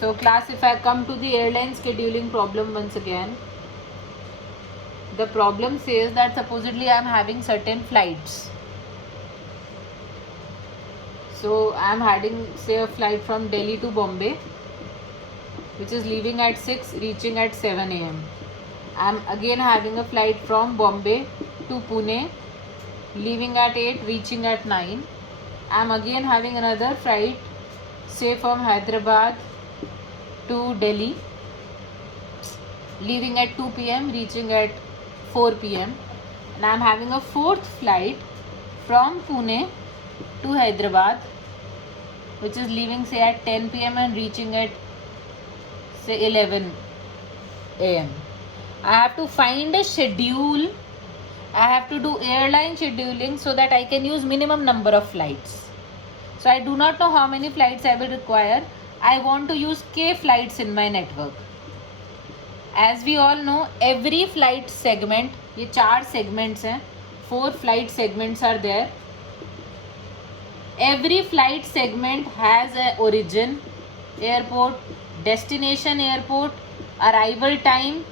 So class, if I come to the airline scheduling problem once again, the problem says that supposedly I am having certain flights. So I am having, say, a flight from Delhi to Bombay, which is leaving at 6, reaching at 7 a.m. I am again having a flight from Bombay to Pune, leaving at 8, reaching at 9. I am again having another flight, say from Hyderabad to Delhi, leaving at 2 p.m., reaching at 4 p.m. And I am having a fourth flight from Pune to Hyderabad, which is leaving, say, at 10 p.m. and reaching at, say, 11 a.m. I have to find a schedule. I have to do airline scheduling so that I can use minimum number of flights. So I do not know how many flights I will require. I want to use K flights in my network. As we all know, every flight segment, ये 4 segments हैं, 4 flight segments are there. Every flight segment has a origin airport, destination airport, arrival time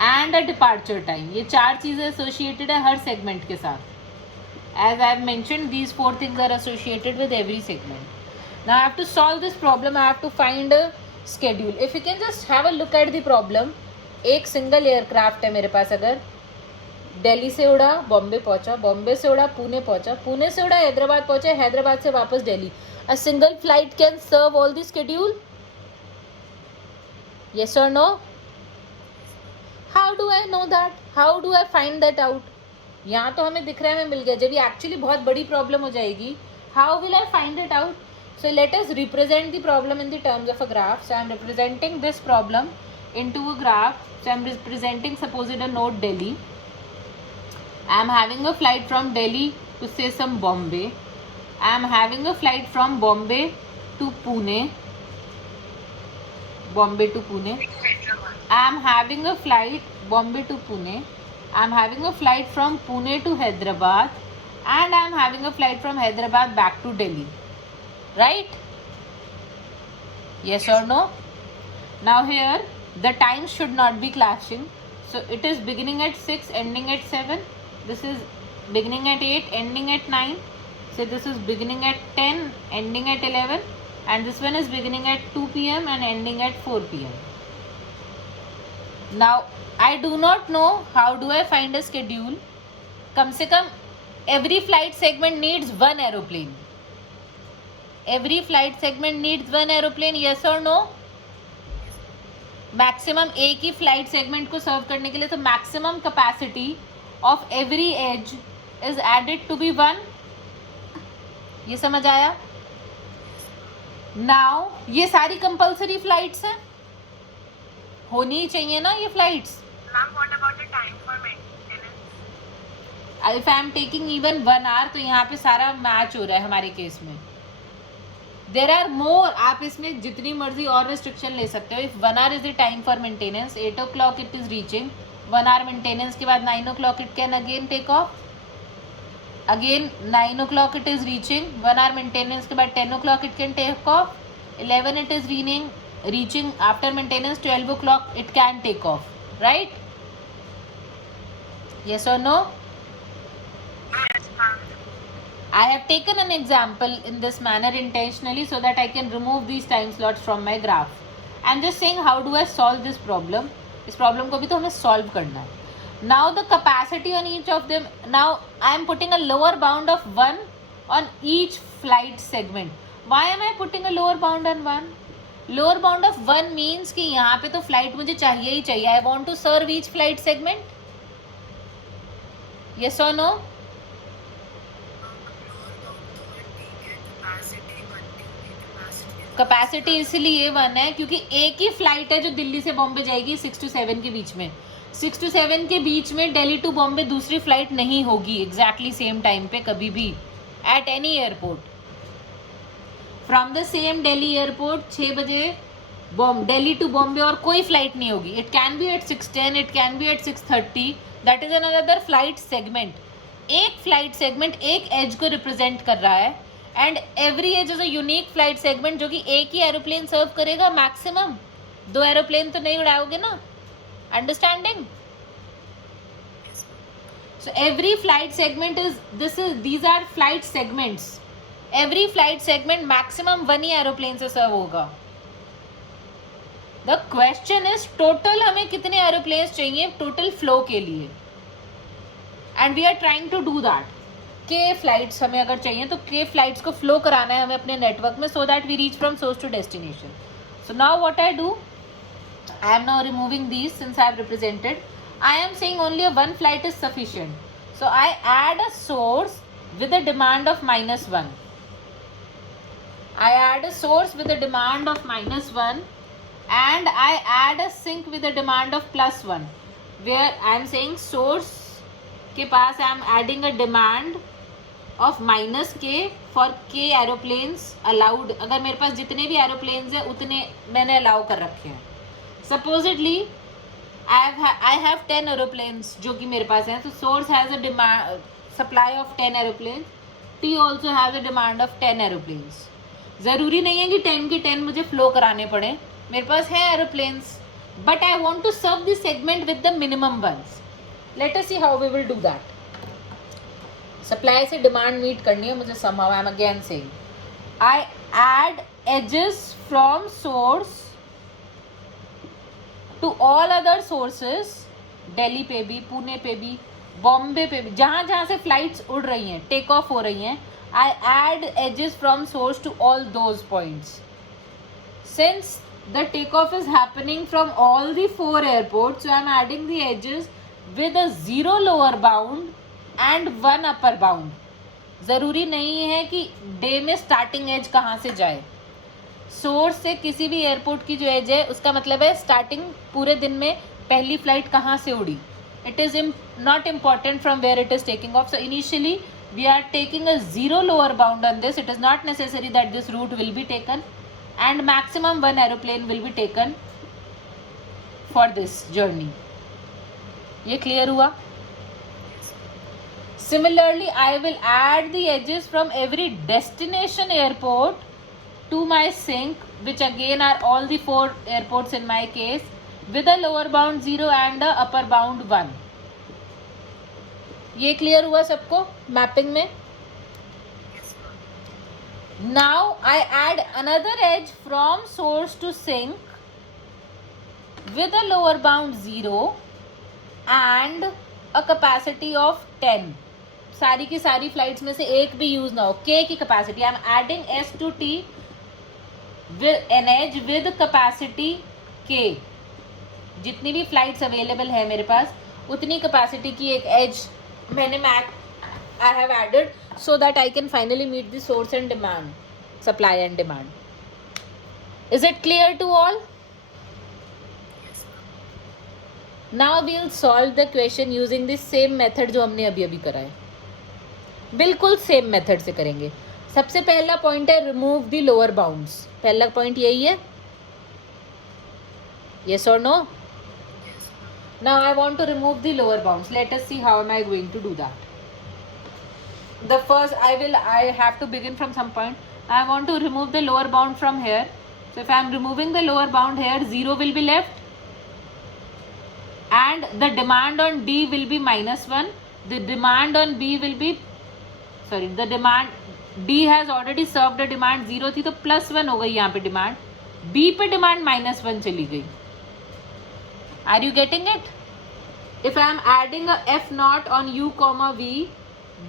and a departure time. ये 4 चीज़ें associated है हर segment के साथ. As I have mentioned, these 4 things are associated with every segment. Now I have to solve this problem. I have to find a schedule. If you can just have a look at the problem. एक single aircraft है मेरे पास. अगर दिल्ली से उड़ा बॉम्बे पहुंचा, बॉम्बे से उड़ा पुणे पहुंचा, पुणे से उड़ा हैदराबाद पहुंचा, हैदराबाद से वापस Delhi. A single flight can serve all the schedule? Yes or no? How do I know that? How do I find that out? यहाँ तो हमें दिख रहा है, हमें मिल गया. जब ये एक्चुअली बहुत बड़ी प्रॉब्लम हो जाएगी, how will I find it out? So let us represent the problem in the terms of a graph. So I am representing this problem into a graph. So I am representing, suppose it a node Delhi. I am having a flight from Delhi to, say, some Bombay. I am having a flight from Bombay to Pune. Bombay to Pune. I am having a flight Bombay to Pune. I am having a flight from Pune to Hyderabad, and I am having a flight from Hyderabad back to Delhi. Right? Yes or no? Now here the times should not be clashing. So it is beginning at 6, ending at 7. This is beginning at 8, ending at 9. So this is beginning at 10, ending at 11. And this one is beginning at 2 p.m. and ending at 4 p.m. Now I do not know how do I find a schedule. कम से कम every flight segment needs one aeroplane. Every flight segment needs one aeroplane. Yes or no? Maximum एक ही flight segment को सर्व करने के लिए, तो maximum capacity of every edge is added to be 1. ये समझ आया? नाउ ये सारी कंपल्सरी फ्लाइट्स हैं, होनी ही चाहिए ना ये flights. What about the time for maintenance? If I am taking even 1 hour, तो यहाँ पे सारा मैच हो रहा है हमारे केस में. देर आर मोर, आप इसमें जितनी मर्जी और रिस्ट्रिक्शन ले सकते हो. If 1 hour is the time for maintenance, 8 o'clock it is reaching, 1 hour maintenance के बाद 9 o'clock it can again take off, again 9 o'clock it is reaching, 1 hour maintenance के बाद 10 o'clock it can take off, 11 it is reaching after maintenance, 12 o'clock it can take off. Right? Yes or no? Yes, ma'am. I have taken an example in this manner intentionally so that I can remove these time slots from my graph. I am just saying how do I solve this problem. इस problem को भी तो हमें solve करना है. Now the capacity on each of them. Now I am putting a lower bound of 1 on each flight segment. Why am I putting a lower bound on 1? Lower bound of 1 means कि यहाँ पे तो flight मुझे चाहिए ही चाहिए. I want to serve each flight segment. Yes or no? Capacity इसलिए 1 है क्योंकि एक ही फ्लाइट है जो दिल्ली से बॉम्बे जाएगी 6 to 7 के बीच में. 6 to 7 के बीच में दिल्ली टू बॉम्बे दूसरी फ्लाइट नहीं होगी एग्जैक्टली सेम टाइम पे कभी भी at any airport. From the same Delhi airport 6 बजे दिल्ली टू बॉम्बे और कोई फ्लाइट नहीं होगी. It can be at 6:10, it can be at 6:30. That is another flight segment. एक फ्लाइट सेगमेंट एक एज को रिप्रेजेंट कर रहा है and every edge is a unique flight segment जो कि एक ही एरोप्लेन सर्व करेगा मैक्सिमम. 2 एरोप्लेन तो नहीं उड़ाओगे ना. Understanding? So every flight segment these are flight segments. Every flight segment maximum 1 he aeroplane से सर्व होगा. The question is total हमें कितने एरोप्लेन्स चाहिए टोटल फ्लो के लिए, and we are trying to do that. K flights हमें अगर चाहिए तो के फ्लाइट्स को फ्लो कराना है हमें अपने नेटवर्क में, so that we reach from source to destination. So now what I do, I am now removing these since I have represented. I am saying only one flight is sufficient. So I add a source with a demand of -1. I add a source with a demand of -1 and I add a sink with a demand of +1. Where I am saying source के पास I am adding a demand of -k for k aeroplanes allowed. अगर मेरे पास जितने भी aeroplanes हैं उतने मैंने allow कर रखे हैं. Supposedly I have 10 aeroplanes जो कि मेरे पास हैं. So source has a demand supply of 10 aeroplanes. T also has a demand of 10 aeroplanes. ज़रूरी नहीं है कि 10 के 10 मुझे फ्लो कराने पड़े. मेरे पास है aeroplanes, but I want to serve the segment with the minimum ones. Let us see how we will do that. Supply से demand meet करनी है मुझे somehow. I am again saying I add edges from source to all other sources. Delhi पे भी, पुणे पे भी, बॉम्बे पे भी, जहाँ जहाँ से फ्लाइट्स उड़ रही हैं, टेक ऑफ हो रही हैं, I add edges from source to all those points. Since the take off is happening from all the 4 airports, so I am adding the edges with a 0 lower bound and 1 upper bound. ज़रूरी नहीं है कि day में starting as कहाँ से जाए. Source से किसी भी एयरपोर्ट की जो एज है उसका मतलब है स्टार्टिंग पूरे दिन में पहली फ्लाइट कहाँ से उड़ी. It is not important from where it is taking off. So initially we are taking a 0 lower bound on this. It is not necessary that this route will be taken and maximum 1 aeroplane will be taken for this journey. ये clear हुआ? Similarly I will add the edges from every destination airport to my sink, which again are all the 4 airports in my case, with a lower bound 0 and a upper bound 1. ये clear हुआ सबको mapping में? Now I add another edge from source to sink with a lower bound 0 and a capacity of 10. सारी की सारी flights में से एक भी यूज ना हो. K की capacity I am adding S to T with an edge with capacity K. जितनी भी फ्लाइट्स अवेलेबल है मेरे पास उतनी कैपेसिटी की एक एज मैंने I have added so that I can finally meet the source and demand, supply and demand. Is it clear to all? Now we will solve the question using the same method जो हमने अभी अभी करा है. बिल्कुल same method से करेंगे. सबसे पहला पॉइंट है रिमूव द लोअर बाउंड्स. पहला पॉइंट यही है. yes or no? Now I want to remove the lower bounds. Let us see how am I going to do that. The first I have to begin from some point. I want to remove the lower bound from here. So if I am removing the lower bound here, 0 will be left and the demand on D will be -1. The demand on B will be the demand D has already served a demand 0 थी तो +1 हो गई यहाँ पे demand. B पे demand -1 चली गई. Are you getting it? If I am adding a F0 on U, V,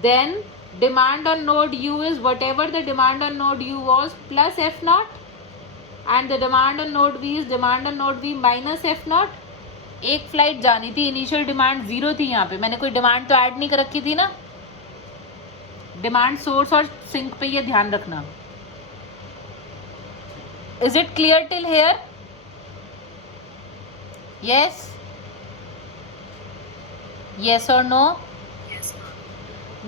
then demand on node U is whatever the demand on node U was plus F0 and the demand on node V is demand on node V minus F0. एक flight जानी थी, initial demand 0 थी. यहाँ पे मैंने कोई demand तो add नहीं कर रखी थी ना. डिमांड सोर्स और सिंक पे ये ध्यान रखना. Is it clear till here? Yes yes or no? Yes, ma'am.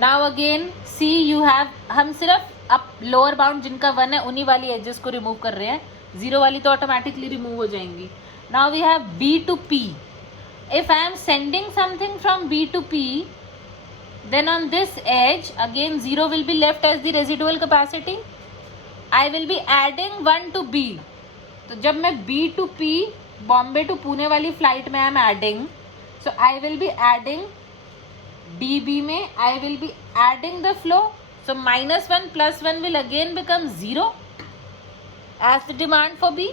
Now again see you have, हम सिर्फ अप लोअर बाउंड जिनका 1 है उन्हीं वाली एजेस को रिमूव कर रहे हैं. 0 वाली तो ऑटोमेटिकली रिमूव हो जाएंगी. Now we have B to P. If I am sending something from B to P, then on this edge again 0 will be left as the residual capacity. I will be adding 1 to B. तो जब मैं B to P Bombay to Pune वाली flight में I am adding, so I will be adding DB में I will be adding the flow. So -1 + 1 will again become 0 as the demand for B,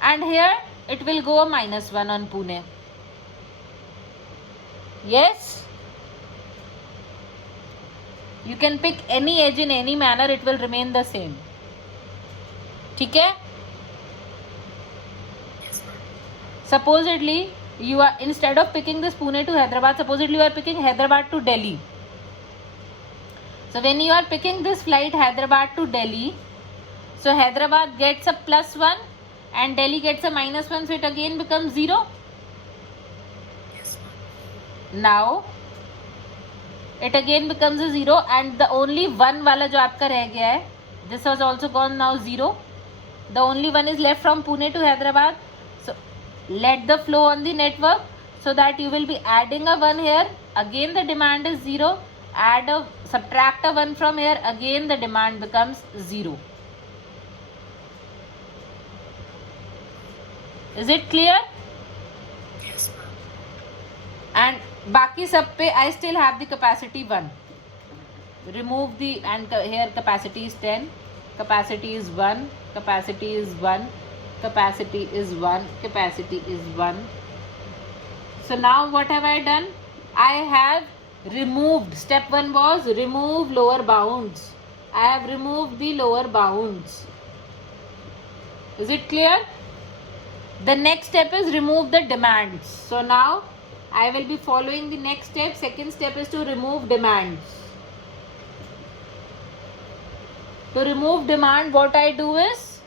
and here it will go a -1 on Pune. Yes, you can pick any edge in any manner, it will remain the same. ठीक है? Supposedly you are, instead of picking this Pune to Hyderabad, supposedly you are picking Hyderabad to Delhi. So when you are picking this flight Hyderabad to Delhi, so Hyderabad gets a +1 and Delhi gets a -1, so it again becomes 0. Now it again becomes a 0, and the only 1 वाला जो आपका रह गया है, this was also gone, now 0. The only one is left from Pune to Hyderabad. So let the flow on the network, so that you will be adding a 1 here, again the demand is 0, subtract a 1 from here, again the demand becomes 0. Is it clear? Yes, ma'am. And बाकी सब पे I still have the capacity 1. Remove the, and here capacity is 10, capacity is 1, capacity is 1, capacity is 1, capacity is 1. So now what have I done? I have removed, step 1 was remove lower bounds. I have removed the lower bounds. Is it clear? The next step is remove the demands. So now I will be following the next step. Second step is to remove demands. To remove demand, what I do is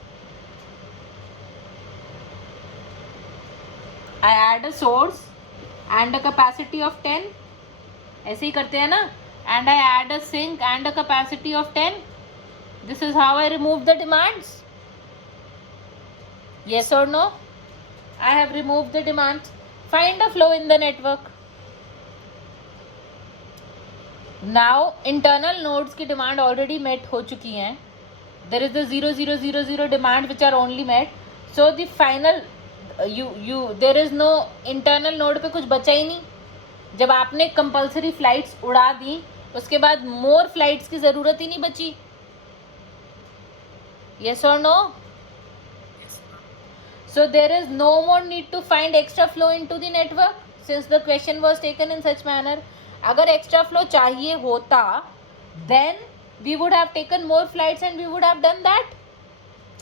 I add a source and a capacity of 10. ऐसे ही करते हैं ना? And I add a sink and a capacity of 10. This is how I remove the demands. Yes or no? I have removed the demands. Find a flow in the network. Now internal nodes की demand already met हो चुकी हैं. There is the 0 0 0 0 demand which are only met. So the final there is no internal node पे कुछ बचा ही नहीं. जब आपने कंपल्सरी फ्लाइट्स उड़ा दी, उसके बाद मोर फ्लाइट्स की ज़रूरत ही नहीं बची. Yes or no? So there is no more need to find extra flow into the network, since the question was taken in such manner. अगर extra flow चाहिए होता, then we would have taken more flights and we would have done that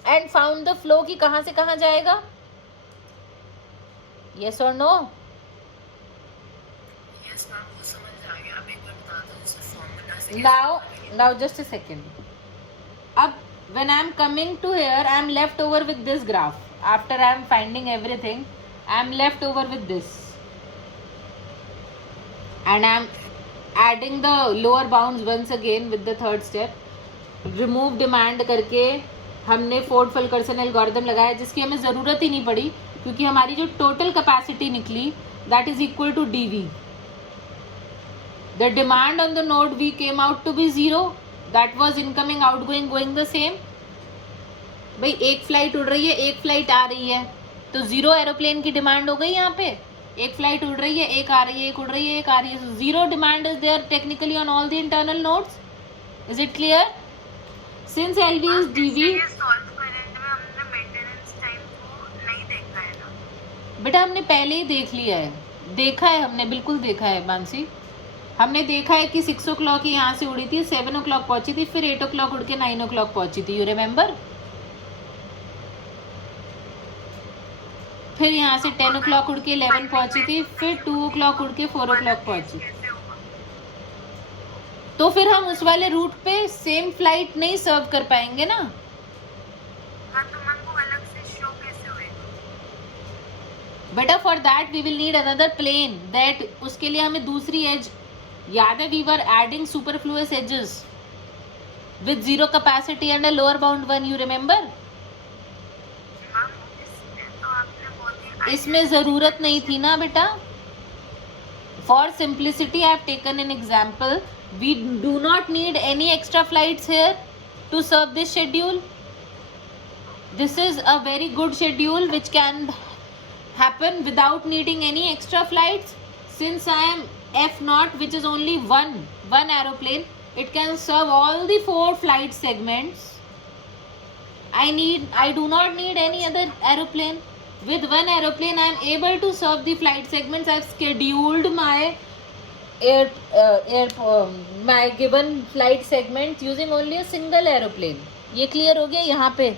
and found the flow कि कहाँ से कहाँ जाएगा. Yes or no? Yes, ma'am. वो समझ आ गया. आप एक बार बता दो उस फॉर्मूला से. Now just a second. अब when I am coming to here, I am left over with this graph. After I am finding everything, I am left over with this, and I am adding the lower bounds once again with the third step. Remove demand करके हमने Ford फुलकरसन algorithm लगाया, जिसकी हमें ज़रूरत ही नहीं पड़ी, क्योंकि हमारी जो टोटल कैपेसिटी निकली that is equal to DV. The demand on the node V came out to be 0. That was incoming, outgoing, going the same. भाई एक फ्लाइट उड़ रही है, एक फ्लाइट आ रही है, तो 0 एरोप्लेन की डिमांड हो गई यहाँ पे. एक फ्लाइट उड़ रही है, एक आ रही है, एक उड़ रही है, एक आ रही है. So 0 demand is there technically on all the internal nodes. Is it clear? Since LV is DV, ये सॉल्व करने में हमने मेंटेनेंस टाइम को नहीं देखा है ना. बेटा हमने पहले ही देख लिया है. देखा है हमने, बिल्कुल देखा है मानसी. हमने देखा है कि 6 o'clock यहाँ से उड़ी थी, 7 o'clock पहुँची थी, फिर 8 o'clock उड़ के 9 o'clock पहुँची थी. You remember? फिर यहाँ से 10 o'clock उड़ के 11 पहुँची थी, फिर 2 o'clock उड़ के 4 o'clock पहुँची. कैसे होगा? तो फिर हम उस वाले रूट पे सेम फ्लाइट नहीं सर्व कर पाएंगे ना. हाँ, तो मैम वो अलग से शो कैसे होएगा? बेटा for that we will need another plane. That उसके लिए हमें दूसरी एज याद है. We were adding superfluous edges with 0 capacity and a lower bound 1. You remember? इसमें तो आपने बहुत ही इसमें ज़रूरत नहीं थी ना बेटा. For simplicity, I have taken an example. We do not need any extra flights here to serve this schedule. This is a very good schedule which can happen without needing any extra flights. Since I am F0, which is only one aeroplane, it can serve all the 4 flight segments. I do not need any other aeroplane. With one aeroplane, I am able to serve the flight segments. I have scheduled my my given flight segment using only a single aeroplane. ये clear हो गया यहाँ पे.